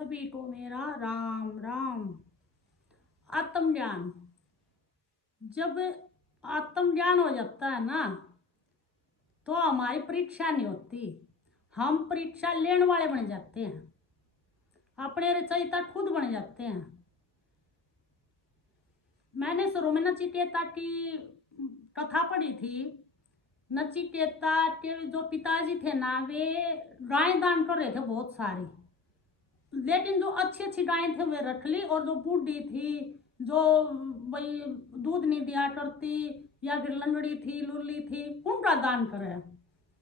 सभी को मेरा राम राम। आत्मज्ञान, जब आत्मज्ञान हो जाता है ना तो हमारी परीक्षा नहीं होती, हम परीक्षा लेने वाले बन जाते हैं, अपने रचयिता खुद बन जाते हैं। मैंने शुरू में नचिकेता की कथा पढ़ी थी। नचिकेता के जो पिताजी थे ना, वे गायें दान कर रहे थे बहुत सारी, लेकिन जो अच्छी अच्छी गायें थे वे रख ली, और जो बूढ़ी थी, जो भाई दूध नहीं दिया करती या फिर लंगड़ी थी, लुल्ली थी, उनका दान करे।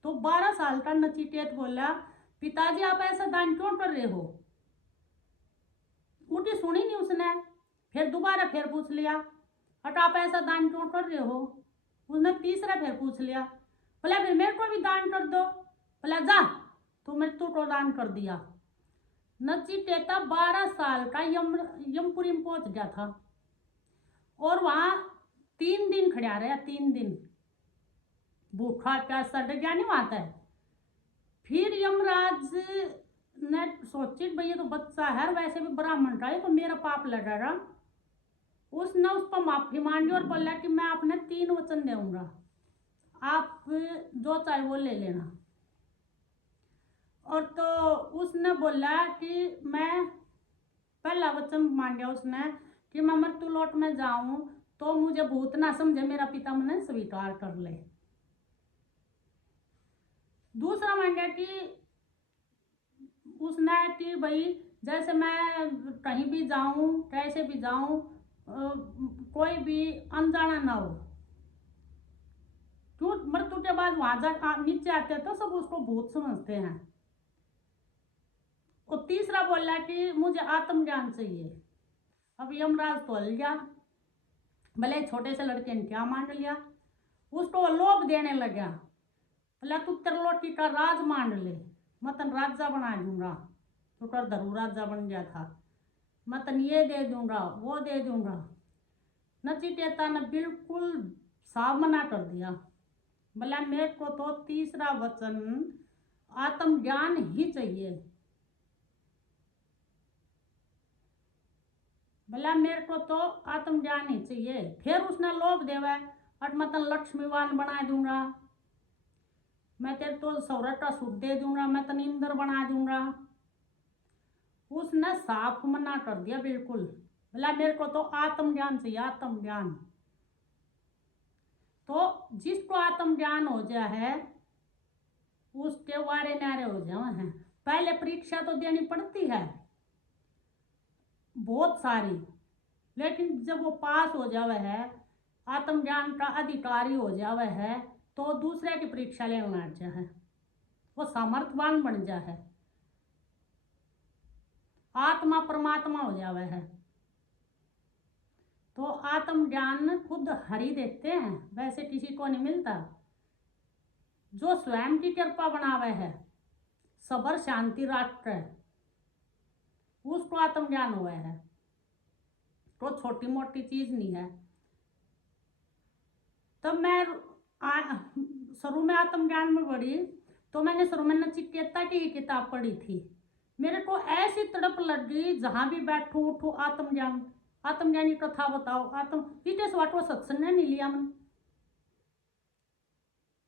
तो 12 साल का नचिकेत बोला, पिताजी आप ऐसा दान क्यों कर रहे हो? उनकी सुनी नहीं उसने। फिर दोबारा फिर पूछ लिया, अट आप ऐसा दान क्यों कर रहे हो? उसने तीसरा फिर पूछ लिया, बोला फिर मेरे को भी दान कर दो। बोला जा, तो मैं तो दान कर दिया। नचिकेता 12 साल का यमपुरी में पहुंच गया था, और वहां 3 दिन खड़ा रहा, 3 दिन भूखा प्यासा डर नहीं आता है। फिर यमराज ने सोची भाई ये तो बच्चा है, वैसे भी ब्राह्मण का है, तो मेरा पाप लगेगा। उसने उस पर माफी मांगी और बोला कि मैं आपने 3 वचन दूंगा, आप जो चाहे वो ले लेना। और तो उसने बोला कि मैं पहला वचन मांगा उसने कि मैं मृत्यु लोक में जाऊं तो मुझे भूत ना समझे, मेरा पिता मुझे स्वीकार कर ले। दूसरा मांगा कि उसने कि भाई जैसे मैं कहीं भी जाऊं, कैसे भी जाऊं, कोई भी अनजाना ना हो, क्यों मृत्यु के बाद वहां जा नीचे आते तो सब उसको भूत समझते हैं। और तीसरा बोला कि मुझे आत्मज्ञान चाहिए। अब यमराज तो हल गया, भले छोटे से लड़के ने क्या मांग लिया, उसको लोभ देने लगा। बोला तू त्रिलोकी का राज मांग ले, मतन राजा बना दूंगा। तो कर धरू राजा बन गया था, मतन ये दे दूंगा, वो दे दूंगा। नचिकेता ने बिल्कुल साफ मना कर दिया। बोला मेरे को तो तीसरा वचन आत्मज्ञान ही चाहिए। बोला मेरे को तो आत्मज्ञान ही चाहिए। फिर उसने लोभ देवा, और मतन लक्ष्मीवान बना दूंगा, मैं तेरे तो सौरठ का सुख दे दूंगा, मैं तन इंद्र बना दूंगा। उसने साफ मना कर दिया बिल्कुल। बोला मेरे को तो आत्मज्ञान चाहिए, आत्मज्ञान। तो जिसको आत्मज्ञान हो जाए है उसके वारे नारे हो जाए हैं। पहले परीक्षा तो देनी पड़ती है बहुत सारी, लेकिन जब वो पास हो जावे है, आत्मज्ञान का अधिकारी हो जावे है, तो दूसरे की परीक्षा लेना चाहे, वो सामर्थ्यवान बन जाए, आत्मा परमात्मा हो जावे है। तो आत्मज्ञान खुद हरि देते हैं, वैसे किसी को नहीं मिलता। जो स्वयं की कृपा बनावे है, सबर शांति राष्ट्र है, उसको आत्मज्ञान हुआ है। तो छोटी मोटी चीज नहीं है। तब मैं शुरू में आत्मज्ञान में पढ़ी, तो मैंने शुरू में नचिकेता की ही किताब पढ़ी थी। मेरे को ऐसी तड़प लग गई, जहां भी बैठू उठू आत्मज्ञान, आत्मज्ञानी कथा बताओ, आत्म इटे वाटो सत्संग नहीं लिया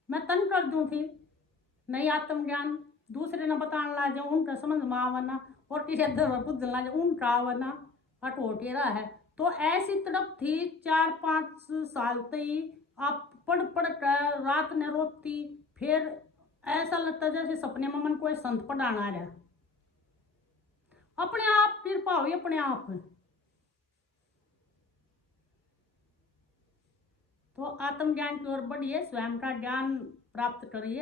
मैं तन कर दूं थी नहीं आत्मज्ञान, दूसरे ने बताने ला जाओ उनका समझ में आवना, और किसी बुद्ध ला जाओ उनका आवना, अटोटेरा है। तो ऐसी तड़प थी 4-5 साल तक आप पढ़ पढ़ कर रात ने रोती। फिर ऐसा लगता जैसे सपने में मन कोई संत पढ़ाना रहा, अपने आप कृपा हुई अपने आप। तो आत्मज्ञान की ओर बढ़िए, स्वयं का ज्ञान प्राप्त करिए।